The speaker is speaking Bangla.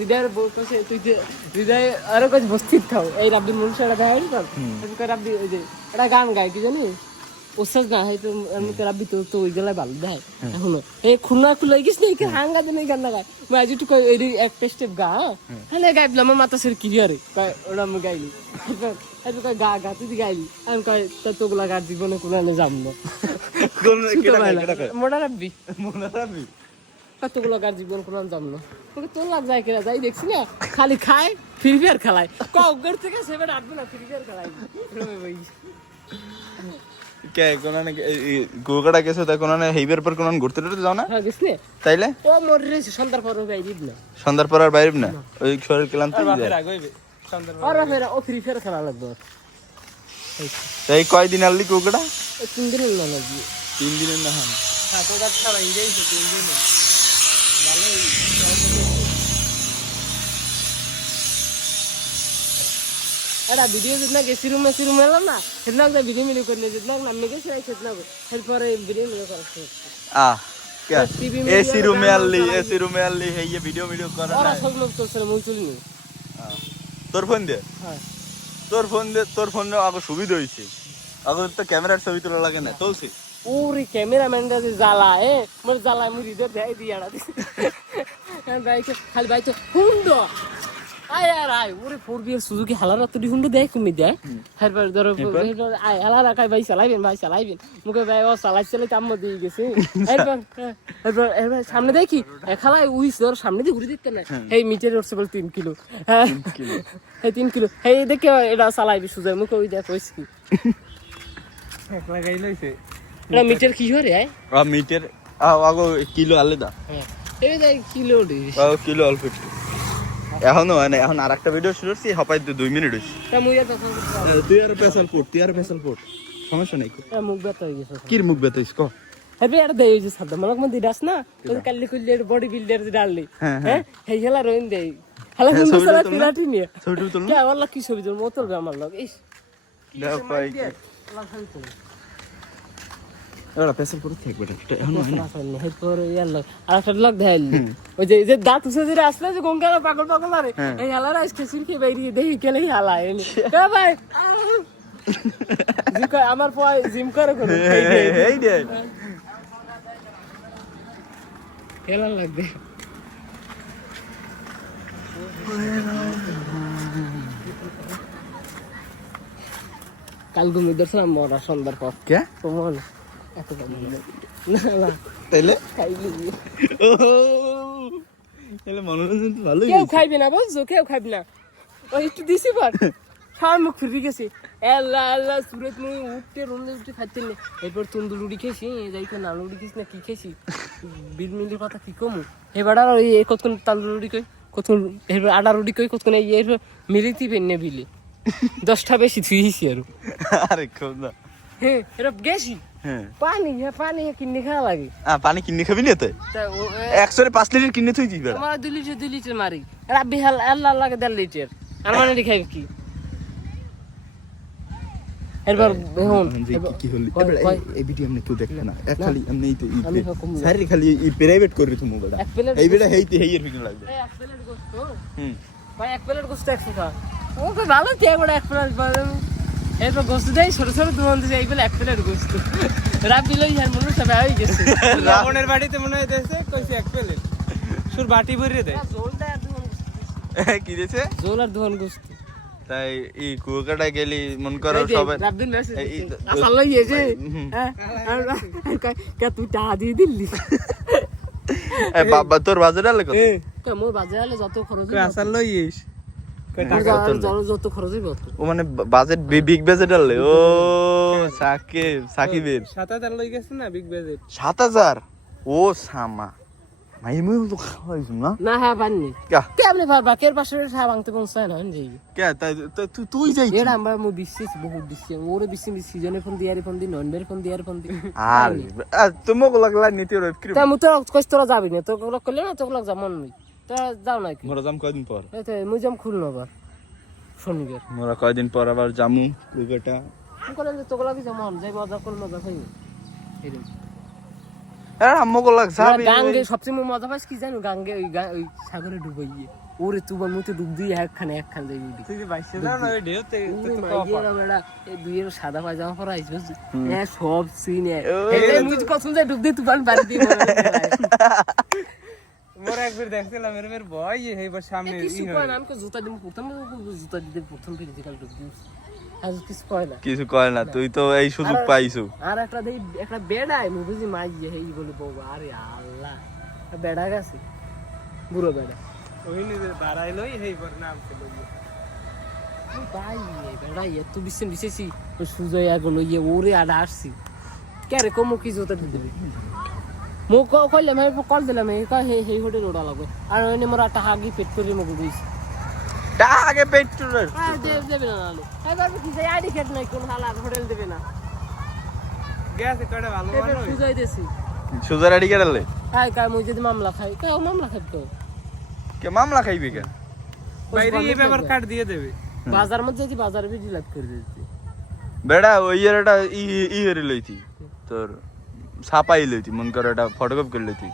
হৃদয়ের বসে তুই হৃদয় আরো কাজ বস্তির খাও এই রাব্বির মানুষের দেখা হয়নি তোর রাব্বি ওই যে একটা গান গায় কি জানি ওসাজ না হয়তো এমনিতে রাব্বি তো ওই গেলায় ভালো দেয় এখনো এই খুলনা খুলে গেছ না এই হাঙ্গা দিন এই গান গায় মই আজ একটু এই একটা স্টেপ গা হ্যাঁ গাইবলাম আমার মাথা সের ক্লিয়ারে ওটা আমি গাইলি গা গা তুই গাইলি আমি কয় তোগুলা গার জীবনে কোনো যাম না মোটা রাব্বি কতগুলো গার জীবন কোনো যাম না তোকে তোর লাগ যায় কিনা যাই দেখছি না খালি খায় ফ্রি ফায়ার খেলায় কগর থেকে 7-8 না ফ্রি ফায়ার খেলায় কে কোন না গোগাড়া গেছে তা কোন না হেইবার পর কোন ঘুরতে টুরতে যাও না হ্যাঁ গেছলে তাইলে ও মর রইছে সন্ধ্যার পর বাইরিব না সন্ধ্যার পর আর বাইরিব না ওই শরীর ক্লান্ত হয়ে যায় আর ফের ও ফ্রি ফায়ার খেলা লাগবে এই কয়দিন আনলি গোগাড়া 3 দিন না লাগবে 3 দিনের না হন হ্যাঁ তো দাঁত খাওয়া এই যাইছে 3 দিন ভালো এটা ভিডিও যেদিন গেছি রুমে এলাম না সেদিন ভিডিও মিডিও করে যেদিন নামে গেছি সেদিন এরপরে ভিডিও মিডিও করা এসি রুমে আনলি হেইয়ে ভিডিও করে ওরা সব লোক চলছে না মুই চলিনি তোর ফোন দে হ্যাঁ তোর ফোন আগে সুবিধা হইছে আগে তো ক্যামেরার ছবি তোলা লাগে না তুলছি ওরে ক্যামেরাম্যানটা যে জ্বালা মোর জ্বালা মুই হৃদয় দেয় দিয়াড়া বাইকে খালি বাইক হুন্ডো আয় ওরে 4B এর সুজুকি হালারা তুই হুন্ডো দেয় কমি দেয় হারবার ধরো আয় হালারা কাই ভাই চালাইবেন মুকে ভাই ও চালাই তাম্ম দিয়ে গেছে এরপর সামনে দেখি খালাই উইস ধর সামনে দিয়ে ঘুরে দিতে না এই মিটার উঠছে বল 3 কিলো হ্যাঁ 3 কিলো এই দেখে এটা চালাইবি সুজা মুকে ওই দেখ কইছ কি এক লাগাই লইছে এটা মিটার কি হরে মিটার আগো কিলো আলাদা হ্যাঁ এই দেখ কিলো দি কিলো অল্প এখনো হয় না এখন আর একটা ভিডিও শুরু করছি হপাই 2 মিনিট হইছে তুই আর পেছাল পোট সমস্যা নাই মুখ ব্যথা হয়ে গেছে কি মুখ ব্যথা ইসকো হেবি আর দেই যে সাদা মলক মন্দি ডাস না ওই কাল্লি কুল্লি বডি বিল্ডার যে ডাললি হ্যাঁ হেই হেলা রইন দেই হালা কিন্তু সারা পিরাটি নিয়ে ছবি তুল কে আল্লাহ কি ছবি তোর মতল বে আমার লগ ইস দাও পাই কি এরা পেছাল পোট থাকবে এটা এখন না হেই পর ইয়ার লগ আর একটা লগ দেখাইলি ওই যে দাঁত উসে যে আসলে যে গঙ্গার পাগল আরে এই হালা রাইস খেসির কে বাইরে দেই কেলে হালা এনে এ ভাই জিকা আমার পয় জিম করে কোন এই দে খেলা লাগবে কাল ঘুমিয়ে ধরছিলাম মরা সন্ধ্যার পর কে প্রমাণ এত না তাইলে খাইলি তাহলে মনোরঞ্জন তো ভালোই কেউ খাইবে না বুঝছো কেউ খাইবে না ওই একটু দিছি পর সব মুখ ফিরে গেছে আল্লাহ সুরত মুই উঠতে খাচ্ছি না এরপর তন্দুর রুটি খেয়েছি যাইতে না রুটি খেয়েছি না কি খেয়েছি বিল মিলের কথা কি কমু এবার আর ওই কতক্ষণ তান্দুর রুটি কই কতক্ষণ এরপর আটা রুটি কই কতক্ষণ এই মিলিতি পেনে বিলে 10টা বেশি থুইছি আরে খুব না হ্যাঁ এটা গেছি পানি কিনে খাওয়া লাগে পানি কিনে খাবি না তুই 105 লিটার কিনে তুই দিবি আমার 2 লিটার মারি রাব্বি হাল আল্লাহ লাগে 1.5 লিটার আর মানে খাই কি এরপর এখন কি হল এই ভিডিও আমনে কেউ দেখবে না খালি আমনে এই তো সারি খালি এই প্রাইভেট করে তুমি বড় এই ভিডিও হেইতে হেইয়ের ভিডিও লাগবে এক প্লেট গোশত ভাই এক প্লেট গোশত 100 টাকা ওকে ভালো তে বড় এক প্লেট পাবেন এরপর গোশত দেই ছোট ছোট দুন দিয়ে এই বলে এক প্লেট গোশত রাব্বি লই আর মনে সব হই গেছে রাবণের বাড়িতে মনে হয় দেছে কইছে এক প্লেট সুর বাটি ভরে দেয় জোলটা আর দুন কি দিয়েছে জোল আর দুন গোশত তাই এই কুয়াকাটা গেলি মন করো সবাই রাব্বির মেসেজ আসল লইছে হ্যাঁ কে তুই টা দিয়ে দিলি এ বাবা তোর বাজারে আলে কত মোর বাজারে যত খরচ আসল লইস যত খরচ হইব ও মানে বাজেট বিগ বাজেট আলে ও সাকিবের 7000 লই গেছে না বিগ বাজেট 7000 ও সামা মাইমু তো খাওয়াইছ না না হ্যাঁ বাননি কেমনে বাকের পাশে সব ভাঙতে পৌঁছায় না জি কে তাই তুই যাই এরা আমরা মু দিছি বহুত দিছি ওরে দিছি সিজনে ফোন দিয়ারে ফোন দি ননবের ফোন দিয়ারে ফোন দি আর তুমি লাগলা নিতে রইব কি তা মু তো কষ্ট তোরা যাবি না তো লোক কইলে না তো লোক যামন নই তো যাও না কি মোরা যাম কয়দিন পর এই তো মু যাম খুলনা আবার শনিবার মোরা কয়দিন পর আবার জামু কুয়াকাটা আমি কইলাম যে তোগলা কি যামন যাই মজা করব মজা খাইব এরকম আম্মু গো লাগ যাবি গাঙ্গে সবচেয়ে মজা পাইছ কি জানো গাঙ্গে ওই সাগরে ডুবাইয়ে ওরে তুবার মতো ডুব দিয়ে একখান যাই উঠি তুই বাইশে যাও না ওই ঢেউতে ওরে মাইয়েরা বেড়া এই দুইয়ের সাদা পায়জামা পরা আইস বুঝছি হ্যাঁ সব সিনে ওই এই মুজ কসম যে ডুব দিয়ে তুফান বাড়ি দিয়ে মোর একবার দেখছিলাম এর ভয় এইবার সামনে কিছু কয় না আমাকে জুতা দিম প্রথম জুতা দিতে প্রথম ফিজিক্যাল ডুব দিস আজ কিছু কয় না কিছু কয় না, তুই তো এই সুযোগ পাইছো। আর একটা দেই একটা বেড়ায় মু বুঝি মাইয়ে হেই বলে বাবা আরে আল্লাহ বেড়া গেছে বুড়ো বেড়া ওই নিজে বাড়াইলই এইবার নাম চলে ভাই বেড়া এত বিশেষ বিশেষই সুজয় আগুন ইয়ে ওরে আডা আসছি কে রে কমু কি জুতা দিতে দিবি মো কইলে আমি কল দিলাম এই কয় হেই হোটেল ওটা লাগবে আর ওইনে মোর একটা হাগি পেট করে মগু দিয়েছি তা আগে পেট্রোলের আর দেবে না নালে এবার কি যাই আইডি কার্ড নাই কোন হালা হোটেল দেবে না গেছে কড়ে ভালো এবার সুজয় দেছি সুজার আড়ি গেলে কাই কাই মুই যদি মামলা খাই কাই মামলা খাই তো কে মামলা খাইবে কেন? বাইরে এই পেপার কাট দিয়ে দেবে বাজার মধ্যে যদি বাজারে বি ডিলাট করে দিতে বেড়া ওই একটা ই হেরে লইতি তোর ছাপাই লইতি মন করে একটা ফটোকপি করে লইতি